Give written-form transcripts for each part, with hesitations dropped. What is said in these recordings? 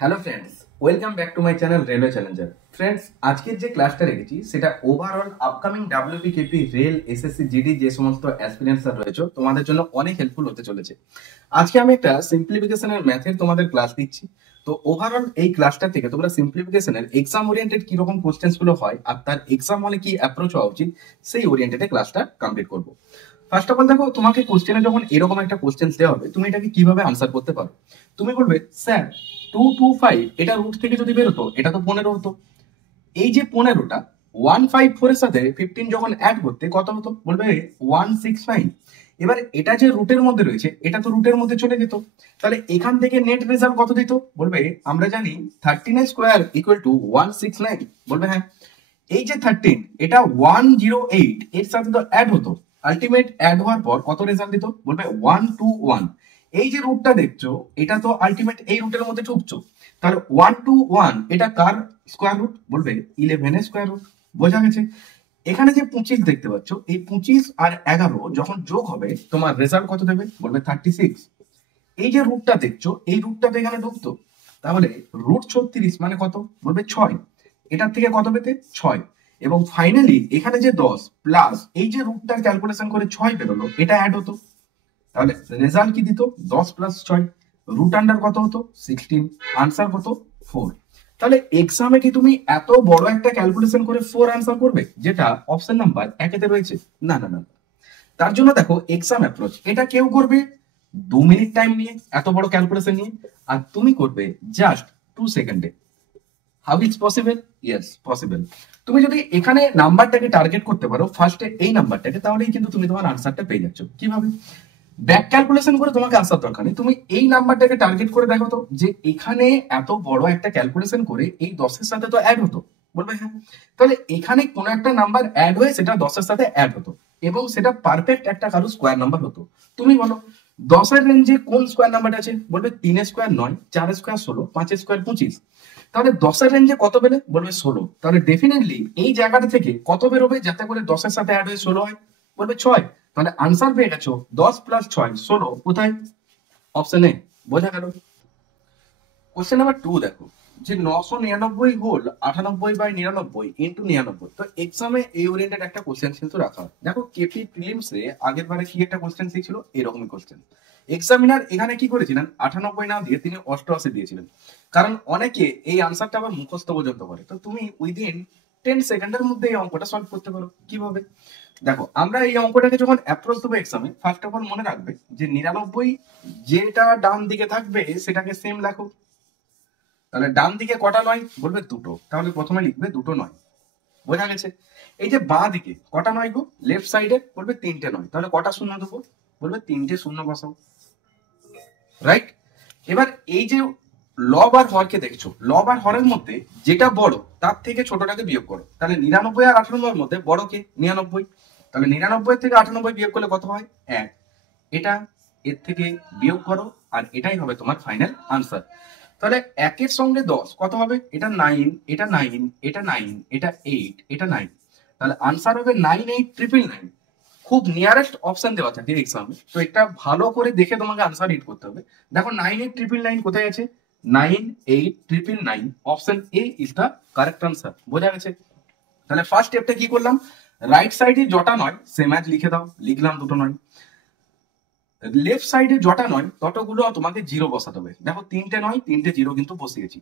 Hello friends, welcome back to my channel railway Challenger. Friends, আজকের যে ক্লাসটা রেখেছি সেটা overall upcoming WP KP rail SSC GD যে সমস্ত অ্যাসপিরেন্টসরা রয়েছে তোমাদের জন্য অনেক হেল্পফুল হতে চলেছে। আজকে আমি একটা সিম্পলিফিকেশনের ম্যাথের তোমাদের ক্লাস দিচ্ছি। তো ওভারঅল এই ক্লাসটা থেকে তোমরা সিম্পলিফিকেশনের এক্সাম ওরিয়েন্টেড কি রকম কোশ্চেন্স গুলো হয় আর তার এক্সাম হলে কি অ্যাপ্রোচ হওয়া উচিত সেই ওরিয়েন্টেডে ক্লাসটা কমপ্লিট করবো। ফার্স্ট অফ অল দেখো, তোমাকে কোশ্চেনে যখন এরকম একটা কোশ্চেন দেওয়া হবে তুমি এটাকে কিভাবে আনসার করতে পারো। তুমি বলবে, স্যার 225 এটা রুট থেকে যদি বেরোতো এটা তো 15 হতো। এই যে 15টা 154 এর সাথে 15 যখন অ্যাড করতে কত হতো? বলবে 169। এবার এটা যে রুটের মধ্যে রয়েছে এটা তো রুটের মধ্যে চলে যেত, তাহলে এখান থেকে নেট রেজাল্ট কত দিত? বলবে আমরা জানি 13 স্কোয়ার ইকুয়াল টু 169। বলবে হ্যাঁ। এই যে 13 এটা 108 এর সাথে তো অ্যাড হতো, আলটিমেট অ্যাড হওয়ার পর কত রেজাল্ট দিত? বলবে 121। এই যে রুটটা দেখছো এটা তো আলটিমেট এই রুটের মধ্যে ঢুকছো, তাহলে 121 এটা কার স্কোয়ার রুট? বলবে 11 এর স্কোয়ার রুট। বোঝা গেছে? এখানে যে 25 দেখতে পাচ্ছ, এই 25 আর 11 যখন যোগ হবে তোমার রেজাল্ট কত দেবে? বলবে 36। এই যে রুটটা দেখছো এই রুটটা তো এখানে ঢুকতো, তাহলে রুট 36 মানে কত? বলবে 6। এটার থেকে কত পেতে? 6। এবং ফাইনালি এখানে যে 10 প্লাস এই যে রুটটার ক্যালকুলেশন করে 6 বেরোলো এটা অ্যাড হতো, তাহলে রেজাল্ট কি দিত? 10 প্লাস 6 রুট আন্ডার কত হতো? 16। আনসার কত? 4। তাহলে এক্সামে কি তুমি এত বড় একটা ক্যালকুলেশন করে 4 আনসার করবে যেটা অপশন নাম্বার একেতে রয়েছে? না না না। তার জন্য দেখো এক্সাম অ্যাপ্রোচ এটা কেউ করবে 2 মিনিট টাইম নিয়ে এত বড় ক্যালকুলেশন নিয়ে, আর তুমি করবে জাস্ট 2 সেকেন্ডে। How it's possible? Yes possible. তুমি যদি এখানে নাম্বারটাকে টার্গেট করতে পারো ফার্স্টে এই নাম্বারটাকে, তাহলেই কিন্তু তুমি তোমার আনসারটা পেয়ে যাচ্ছ। কিভাবে? ব্যাক ক্যালকুলেশন করে তোমাকে আসার দরকার নেই, তুমি এই নাম্বারটাকে টার্গেট করে দেখো তো যে এখানে এত বড় একটা ক্যালকুলেশন করে এই 10-এর সাথে তো অ্যাড হতো। বলবে হ্যাঁ। তাহলে এখানে কোন একটা নাম্বার অ্যাড হয়ে সেটা 10-এর সাথে অ্যাড হতো এবং সেটা পারফেক্ট একটা কারো স্কোয়ার নাম্বার হতো। তুমি বলো 10-এর রেঞ্জে কোন স্কোয়ার নাম্বারটা আছে? বলবে 3 স্কোয়ার 9, 4 স্কোয়ার 16, 5 স্কোয়ার 25। তাহলে 10-এর রেঞ্জে কত পেলে? বলবে 16। তাহলে ডেফিনেটলি এই জায়গাটা থেকে কত বেরোবে যাতে করে 10-এর সাথে অ্যাড হয়ে 16 হয়? বলবে 6। তাহলে আনসার পেয়ে গেছো 10 প্লাস 6 16। কোথায়? Option A. বোঝা গেল? কোশ্চেন নাম্বার 2 দেখো, যে 999 হোল 98/99 ইন্টু 99। তো এক্সামে এই ওরিয়েন্টেড একটা কোশ্চেন কিন্তু রাখা হয়। দেখো কেপি প্রিলিমস রে আগের বারে কি একটা কোশ্চেন ছিল এরকমই কোশ্চেন। এক্সামিনার এখানে কি করেছিলেন? 98 না দিয়ে তিনি 88 দিয়েছিলেন, কারণ অনেকে এই আনসারটা আবার মুখস্থ পর্যন্ত করে। তো তুমি উইদিন 10 সেকেন্ডের মধ্যে এই অঙ্কটা সলভ করতে পারো। কিভাবে? দেখো আমরা এই অঙ্কটাকে যখন অ্যাপ্রোচ দেবো এক্সামে, ফার্স্ট অফ অল মনে রাখবে যে 99 যেটা ডান দিকে থাকবে সেটাকে সেম লেখো। তাহলে ডান দিকে কটা নয়? বলবে দুটো, তাহলে প্রথমে লিখবে দুটো নয়। বোঝা গেছে? এই যে বাঁ দিকে কটা নয় গো? লেফট সাইডে বলবে তিনটে নয়, তাহলে কটা শূন্য দেবো? বলবে তিনটে শূন্য বসাও। রাইট? এবার এই যে লব আর হরকে দেখছো, লব আর হরের মধ্যে যেটা বড় তার থেকে ছোটটাকে বিয়োগ করো। তাহলে 99 আর 98 এর মধ্যে বড় কে? 99। তাহলে 99 থেকে 98 বিয়োগ করলে কত হয়? 1। এটা এর থেকে বিয়োগ করো আর এটাই হবে তোমার ফাইনাল আনসার। তাহলে 1-এর সঙ্গে 10 কত হবে? এটা 9, এটা 9, এটা 9, এটা 8, এটা 9। তাহলে আনসার হবে 98999। খুব নিয়ারেস্ট অপশন দেওয়া থাকে এক্সামে, তো এটা ভালো করে দেখে তোমাকে আনসার রিড করতে হবে। দেখো 98999 কোথায় আছে? 98999, option A is the correct answer. বোঝা গেছে? তাহলে ফার্স্ট স্টেপটা কি করলাম? রাইট সাইডে যটা নয় সেম অ্যাজ লিখে দাও, লিখলাম দুটো নয়। লেফট সাইডে যটা নয় ততগুলো তোমাকে জিরো বসাতে হবে। দেখো তিনটে নয় তিনটে জিরো কিন্তু বসিয়েছি।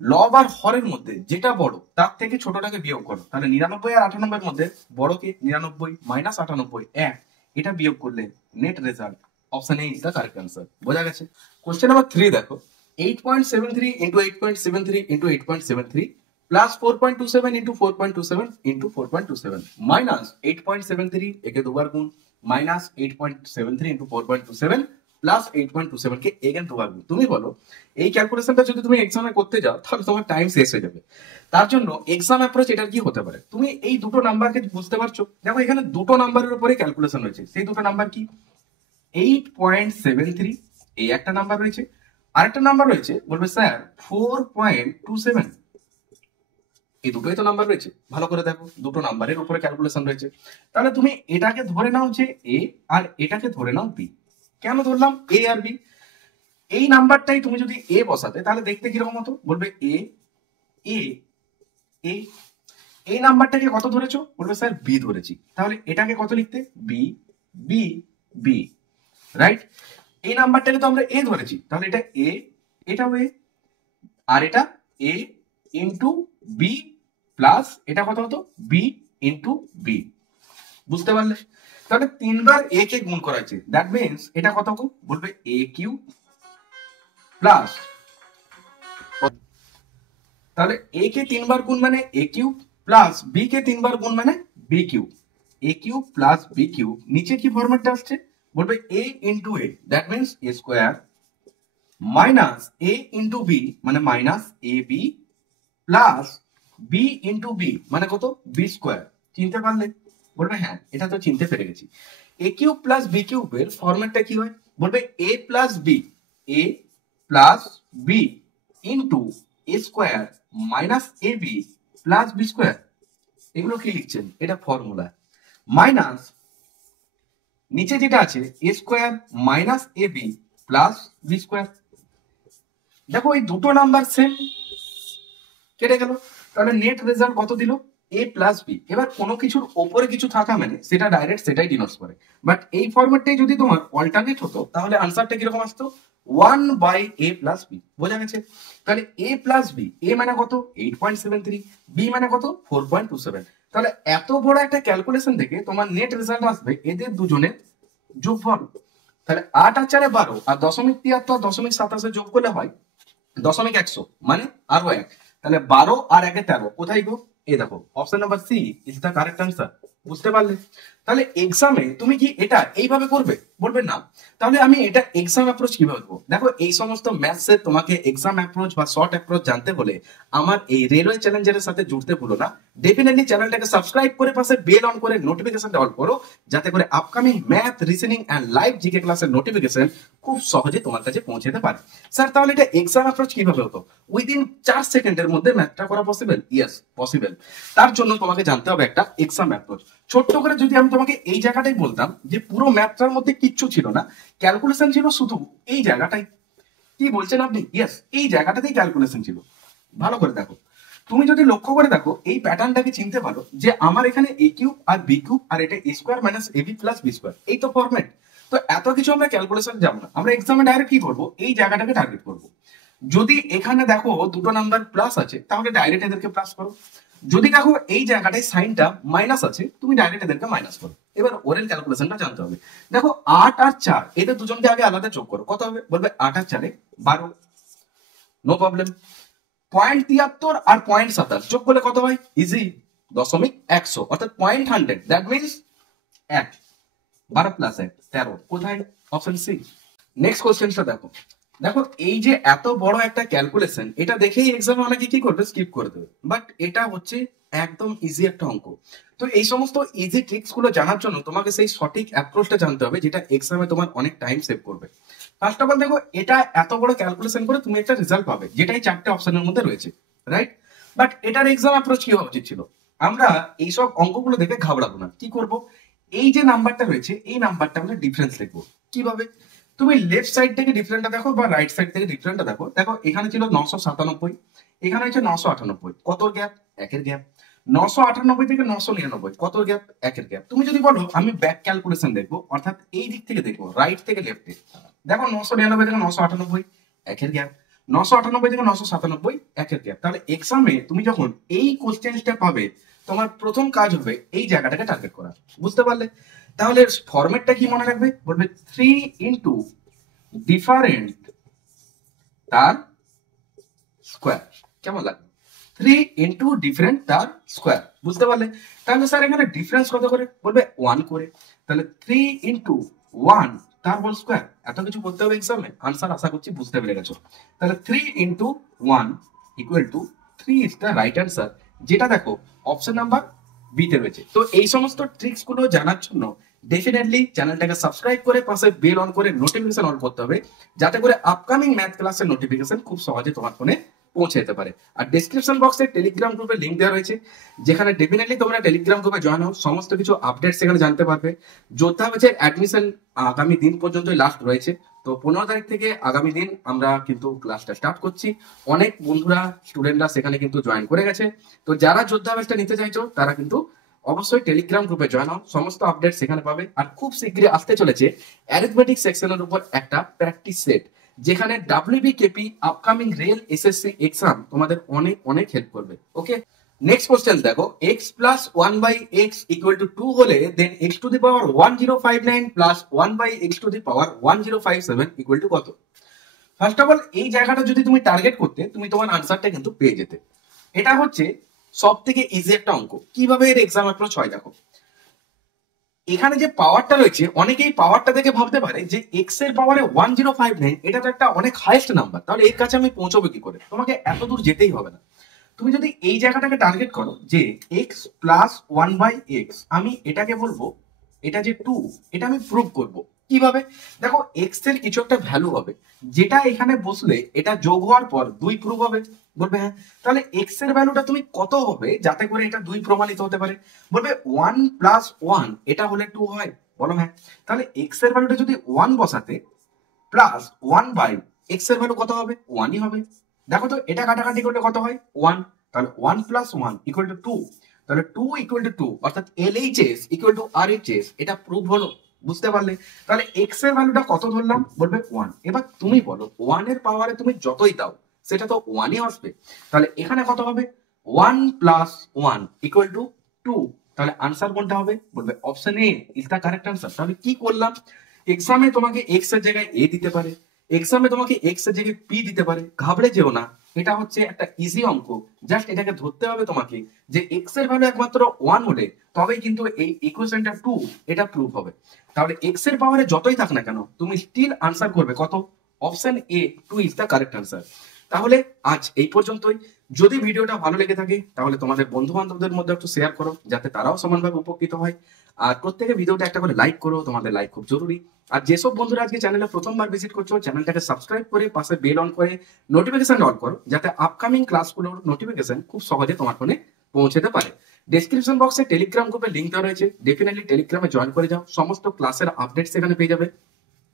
লব আর হরের মধ্যে যেটা বড় তার থেকে ছোটটাকে বিয়োগ করো। তাহলে 99 আর 98 এর মধ্যে বড় কে? 99 মাইনাস 98 1। এটা বিয়োগ করলে net result option A is the correct answer. বোঝা গেছে? কোশ্চেন নাম্বার 3 দেখো, 8.73 into 8.73 into 8.73 plus 4.27 into 4.27 into 4.27 minus 8.73 একে দুবার গুণ মাইনাস 8.73 ইন্টু 4.27 প্লাস 8.27 কে এগেন দুবার গুণ। তুমি বলো এই ক্যালকুলেশনটা যদি তুমি এক্সামে করতে যাও তাহলে তোমার টাইম শেষ হয়ে যাবে। তার জন্য এক্সাম অ্যাপ্রোচ এটার কি হতে পারে? তুমি এই দুটো নাম্বারকে বুঝতে পারছো? দেখো এখানে দুটো নাম্বারের উপরে ক্যালকুলেশন রয়েছে, সেই দুটো নাম্বার কি? 8.73 এই একটা নাম্বার রয়েছে, আরেকটা নাম্বার রয়েছে বলবে স্যার 4.27। এই দুটোই তো নাম্বার রয়েছে, ভালো করে দেখো দুটো নাম্বারের উপরে ক্যালকুলেশন রয়েছে। তাহলে তুমি এটাকে ধরে নাও যে এ আর এটাকে ধরে নাও বি। কেন ধরলাম এ আর বি? এই নাম্বারটাই তুমি যদি এ বসাতে তাহলে দেখতে কিরকম হতো, বলবে এ এ এ। এই নাম্বারটাকে কত ধরেছো, বলবে স্যার বি ধরেছি, তাহলে এটাকে কত লিখতে, বি বি বি, রাইট। এই নাম্বারটাকে তো আমরা এ ধরেছি, তাহলে এটা এ, এটাও এ, আর এটা এ ইন্টু বি প্লাস এটা কত হতো, বি ইন্টু বি। বুঝতে পারলে? তাহলে তিনবার এ কে গুণ করা হয়েছে, দ্যাট মিনস এটা কত, বলবে এ কিউ প্লাস, তাহলে এ কে তিনবার গুণ মানে এ কিউ প্লাস বি কে তিনবার গুণ মানে B cube, A cube plus B cube. নিচে কি ফরম্যাটটা আসছে, বলবে A into A, that means A square, minus A into B মানে minus A B plus B into B মানে কত, বি স্কোয়ার। চিনতে পারলে? বলবে হ্যাঁ, এটা তো চিনতে পেরে গেছি। এ কিউব প্লাস বি কিউবের ফরম্যাটটা কি হয়, বলবে এ plus B, A plus B into A square minus A B plus B square. এগুলো কি লিখছেন, এটা ফর্মুলা। মাইনাস নিচে যেটা আছে এ square minus A B plus B square. দেখো এই দুটো নাম্বার সেম, কেটে গেল, তাহলে নেট রেজাল্ট কত দিল, এ প্লাস বি। এবার কোনো কিছুর ওপরে কিছু থাকা মানে সেটা ডাইরেক্ট সেটাই ডিনোটস করে, বাট এই ফরম্যাটটাই যদি তোমার অল্টারনেট হতো তাহলে আনসারটা কিরকম আসতো, 1/a প্লাস বি। বোঝা গেছে? তাহলে এ প্লাস বি, এ মানে কত 8.73, বি মানে কত 4.27। তাহলে এত বড় একটা ক্যালকুলেশন থেকে তোমার নেট রেজাল্ট আসবে এদের দুজনের যোগফল। তাহলে 8 আর 4 12 আর 0.73 যোগ করলে হয় 100, মানে আরো এক। তাহলে 12 আর 1 13, কোথায় গো, এই দেখো option number C is the correct answer. বুঝতে পারলে? তাহলে এক্সামে তুমি কি এটা এইভাবে করবে, বলবে না, তাহলে আমি এটা এক্সাম অ্যাপ্রোচ কিভাবে দেবো? দেখো এই সমস্ত ম্যাথস এর তোমাকে এক্সাম অ্যাপ্রোচ বা শর্ট অ্যাপ্রোচ জানতে হলে আমার এই রেলওয়ে চ্যালেঞ্জারের সাথে জুড়তে ভুলো না। ডেফিনেটলি চ্যানেলটাকে সাবস্ক্রাইব করে পাশে বেল অন করে নোটিফিকেশনটা অন করো, যাতে করে upcoming math, reasoning and live GK ক্লাসের নোটিফিকেশন খুব সহজে তোমার কাছে পৌঁছাতে পারে। স্যার তাহলে এটা এক্সাম অ্যাপ্রোচ কিভাবে হতো, উইদিন 4 সেকেন্ডের মধ্যে ম্যাথটা করা পসিবল? Yes possible. তার জন্য তোমাকে জানতে হবে একটা এক্সাম অ্যাপ্রোচ। ছোট্ট করে যদি আমি তোমাকে এই জায়গাটাই বলতাম যে পুরো ম্যাথটার মধ্যে কিচ্ছু ছিল না, ক্যালকুলেশন ছিল শুধু এই জায়গাটাই, কি বলছেন আপনি? ইয়েস, এই জায়গাটাতেই ক্যালকুলেশন ছিল। ভালো করে দেখো, তুমি যদি লক্ষ্য করে দেখো এই প্যাটার্নটাকে চিনতে পারো যে আমার এখানে এ কিউব আর বি কিউব আর এটা এ square minus A B plus B square, এই তো ফরম্যাট। তো এত কিছু আমরা ক্যালকুলেশন যাবো না, আমরা এক্সামে ডাইরেক্ট কি করবো, এই জায়গাটাকে টার্গেট করবো। যদি এখানে দেখো দুটো নাম্বার প্লাস আছে তাহলে ডাইরেক্ট এদেরকে প্লাস করো। যদি দেখো এই জায়গাটায় সাইনটা মাইনাস আছে, তুমি ডাইরেক্ট এদেরকে মাইনাস করো। এবার ওরেল ক্যালকুলেশনটা জানতে হবে। দেখো 8 আর 4, এদের দুজনকে আগে আলাদা যোগ করো, কত হবে, বলবে 8 আর 4 12, নো প্রবলেম। 0.73 আর 0.27 যোগ করলে কত হয়, ইজি, 0.100 অর্থাৎ 0.100, দ্যাট মিনস 1, 12 প্লাস 1 13, কোথায়, অপশন সি। নেক্সট কোশ্চেনটা দেখো। দেখো এই যে এত বড় একটা ক্যালকুলেশন, এটা দেখেই এক্সামে অনেকে কি করবে, স্কিপ করে দেবে, বাট এটা হচ্ছে একদম ইজি একটা অঙ্ক। তো এই সমস্ত ইজি ট্রিক্স গুলো জানার জন্য তোমাকে সেই সঠিক অ্যাপ্রোচটা জানতে হবে, যেটা এক্সামে তোমার অনেক টাইম সেভ করবে। ফার্স্ট অফ অল দেখো, এটা এত বড় ক্যালকুলেশন করে তুমি একটা রেজাল্ট পাবে, যেটাই 4টে অপশনের মধ্যে রয়েছে, রাইট। বাট এটার এক্সাম অ্যাপ্রোচ কি হওয়া উচিত ছিল, আমরা এইসব অঙ্কগুলো দেখে ঘাবড়াবো না, কি করব, এই যে নাম্বারটা রয়েছে এই নাম্বারটা আমরা ডিফারেন্স লিখবো। কিভাবে, তুমি লেফট সাইড থেকে ডিফারেন্টটা দেখো বা রাইট সাইড থেকে ডিফারেন্টটা দেখো। দেখো এখানে ছিল 997, এখানে হচ্ছে 998, কত গ্যাপ, 1-এর গ্যাপ। 998 থেকে 999, কত গ্যাপ, 1-এর গ্যাপ। তুমি যদি বলো আমি ব্যাক ক্যালকুলেশন দেখবো, অর্থাৎ এই দিক থেকে দেখবো, রাইট থেকে লেফটে, দেখো 999 থেকে 998, 1-এর গ্যাপ। 998 থেকে 997, 1-এর গ্যাপ। তাহলে এক্সামে তুমি যখন এই কোশ্চেনটা পাবে, তোমার প্রথম কাজ হবে এই জায়গাটাকে টার্গেট করা। বুঝতে পারলে? তাহলে ফরম্যাটটা কি মনে রাখবে, বলবে 3 ইন্টু ডিফারেন্ট তার স্কোয়ার। কেমন লাগবে, 3 ইন্টু ডিফারেন্ট তার স্কোয়ার। বুঝতে পারলে? তাহলে স্যার এখানে ডিফারেন্স কত করে, বলবে 1 করে। তাহলে 3 ইন্টু 1 তার হোল স্কোয়ার। এত কিছু করতে হবে এক্সামে, আনসার আশা করছি বুঝতে পেরে গেছো। তাহলে 3 into 1 equal to 3 is the right answer, যেটা দেখো অপশন নাম্বার বিতে রয়েছে। তো এই সমস্ত ট্রিক্স গুলো জানার জন্য ডেফিনেটলি চ্যানেলটাকে সাবস্ক্রাইব করে পাশে বেল অন করে নোটিফিকেশন অন করতে হবে, যাতে করে আপকামিং ম্যাথ ক্লাসের নোটিফিকেশন খুব সহজে তোমার ফোনে পৌঁছে যেতে পারে। আর ডেসক্রিপশন বক্সে টেলিগ্রাম গ্রুপের লিংক দেওয়া রয়েছে, যেখানে ডেফিনেটলি তোমরা টেলিগ্রাম গ্রুপে জয়েন হও, সমস্ত কিছু আপডেট সেখানে জানতে পারবে। যোদ্ধা ব্যাচের অ্যাডমিশন আগামী দিন পর্যন্ত লাস্ট রয়েছে, তো 15 তারিখ থেকে আগামী দিন আমরা কিন্তু ক্লাসটা স্টার্ট করছি। অনেক বন্ধুরা স্টুডেন্টরা সেখানে কিন্তু জয়েন করে গেছে। তো যারা যোদ্ধা ব্যাচটা নিতে চাইছো তারা কিন্তু অবশ্যই টেলিগ্রাম গ্রুপে জয়েন হও, সমস্ত আপডেট সেখানে পাবে। আর খুব শীঘ্রই আসতে চলেছে অ্যারিথমেটিক সেকশনের উপর একটা প্র্যাকটিস সেট, যেখানে WBKP upcoming rail SSC exam তোমাদের অনেক অনেক হেল্প করবে। ওকে, নেক্সট কোশ্চেন দেখো, x plus one by x equal to 2 হলে then x to the power 1059 plus 1 by x to the power 1057 equal to কত? First of all এই জায়গাটা যদি তুমি টার্গেট করতে, তুমি তোমার আনসারটা কিন্তু পেয়ে যেতে। এটা হচ্ছে সব থেকে ইজি একটা অঙ্ক। কিভাবে এর এক্সাম অ্যাপ্রোচ হয় দেখো, এখানে যে পাওয়ারটা রয়েছে, অনেকেই পাওয়ারটা দেখে ভাবতে পারে যে এক্স এর পাওয়ারে 1059, এটা তো একটা অনেক হাইয়েস্ট নাম্বার, তাহলে এর কাছে আমি পৌঁছবো কি করে? তোমাকে এত দূর যেতেই হবে না। তুমি যদি এই জায়গাটাকে টার্গেট করো যে এক্স প্লাস 1/x, আমি এটাকে বলবো এটা যে 2, এটা আমি প্রুভ করব। কিভাবে? দেখো, এক্স এর কিছু একটা ভ্যালু হবে যেটা এখানে বসলে এটা যোগ হওয়ার পর 2 প্রুভ হবে। বলবে হ্যাঁ, তাহলে এক্স এর ভ্যালুটা তুমি কত হবে যাতে করে এটা 2 প্রমাণিত হতে পারে? বলবে 1 প্লাস 1 এটা হলে 2 হয়। বলো হ্যাঁ, তাহলে এক্স এর ভ্যালুটা যদি 1 বসাতে প্লাস 1/x এর ভ্যালু কত হবে? 1ই হবে। দেখো তো, এটা কাটাকাটি করলে কত হয়? 1। তাহলে 1 প্লাস 1 ইকুয়াল টু 2। তাহলে 2 ইকুয়াল টু 2, অর্থাৎ এলএইচএস ইকুয়াল টু আরএইচএস, এটা প্রুভ হলো। বুঝতে পারলে? তাহলে এক্স এর ভ্যালুটা কত ধরলাম? বলবে 1। এবার তুমি বলো 1 এর পাওয়ারে তুমি যতই দাও সেটা তো 1ই আসবে। তাহলে এখানে কত হবে? 1 প্লাস 1 ইকুয়াল টু 2। তাহলে আনসার কোনটা হবে? বলবে option A is the correct answer. তাহলে কি করলাম? এক্সামে তোমাকে এক্স এর জায়গায় এ দিতে পারে, এক্সামে তোমাকে এক্স এর জায়গায় পি দিতে পারে, ঘাবড়ে যেও না। এটা হচ্ছে একটা ইজি অঙ্ক, জাস্ট এটাকে ধরতে হবে তোমাকে যে এক্স এর ভ্যালু একমাত্র 1 হলে তবেই কিন্তু এই ইকুয়েশনটা 2 এটা প্রুভ হবে। তাহলে এক্স এর পাওয়ারে যতই থাক না কেন তুমি স্টিল আনসার করবে কত? Option A 2 is the correct answer. তাহলে আজ এই পর্যন্তই। যদি ভিডিওটা ভালো লেগে থাকে তাহলে তোমাদের বন্ধু বান্ধবদের মধ্যে একটু শেয়ার করো, যাতে তারাও সমানভাবে উপকৃত হয়। আর প্রত্যেকে ভিডিওটা একটা করে লাইক করো, তোমাদের লাইক খুব জরুরি। আর যেসব বন্ধুরা আজকে চ্যানেলে প্রথমবার ভিজিট করছো, চ্যানেলটাকে সাবস্ক্রাইব করে পাশে বেল অন করে নোটিফিকেশন অন করো, যাতে আপকামিং ক্লাসগুলোর নোটিফিকেশন খুব সহজে তোমার ফোনে পৌঁছতে পারে। ডেসক্রিপশন বক্সে টেলিগ্রাম গ্রুপের লিঙ্ক দেওয়া রয়েছে, ডেফিনেটলি টেলিগ্রামে জয়েন করে যাও, সমস্ত ক্লাসের আপডেট সেখানে পেয়ে যাবে।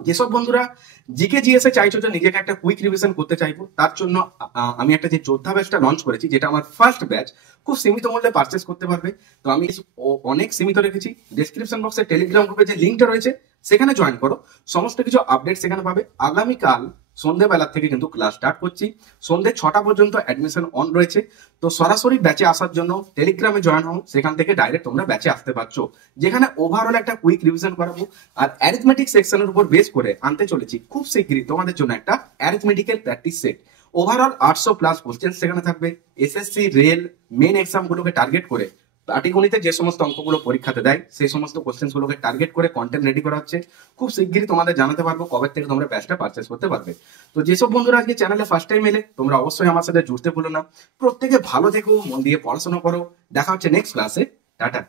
যেসব বন্ধুরা জিকে জিএসএ চাইছো যে নিজেকে একটা কুইক রিভিশন করতে চাইবো, তার জন্য আমি একটা যে যোদ্ধা ব্যাচটা লঞ্চ করেছি, যেটা আমার ফার্স্ট ব্যাচ, খুব সীমিত মূল্যে পারচেস করতে পারবে। তো আমি অনেক সীমিত রেখেছি। ডেসক্রিপশন বক্সে টেলিগ্রাম গ্রুপে যে লিঙ্কটা রয়েছে সেখানে জয়েন করো, সমস্ত কিছু আপডেট সেখানে পাবে। আগামীকাল সন্ধ্যেবেলা থেকে কিন্তু ক্লাস স্টার্ট করছি, সন্ধ্যে 6টা পর্যন্ত অ্যাডমিশন অন রয়েছে। তো সরাসরি ব্যাচে আসার জন্য টেলিগ্রামে জয়েন হও, সেখান থেকে ডাইরেক্ট তোমরা ব্যাচে আসতে পারছো, যেখানে ওভারঅল একটা কুইক রিভিশন করাবো। আর অ্যারিথমেটিক সেকশনের উপর বেস করে আনতে চলেছি খুব শীঘ্রই তোমাদের জন্য একটা অ্যারিথমেটিকের প্র্যাকটিস সেট। ওভারঅল 800+ কোশ্চেন সেখানে থাকবে। এসএসসি রেল মেন এক্সাম গুলোকে টার্গেট করে, পাটিগণিতে যে সমস্ত অঙ্কগুলো পরীক্ষাতে দেয় সেই সমস্ত কোশ্চেন গুলোকে টার্গেট করে কন্টেন্ট রেডি করা হচ্ছে। খুব শীঘ্রই তোমাদের জানাতে পারবো কবে থেকে তোমরা ব্যাচটা পারচেস করতে পারবে। তো যেসব বন্ধুরা আজকে চ্যানেলে ফার্স্ট টাইম এলে, তোমরা অবশ্যই আমার সাথে জুড়তে ভুলো না। প্রত্যেকে ভালো থেকো, মন দিয়ে পড়াশোনা করো। দেখা হচ্ছে নেক্সট ক্লাসে। টাটা।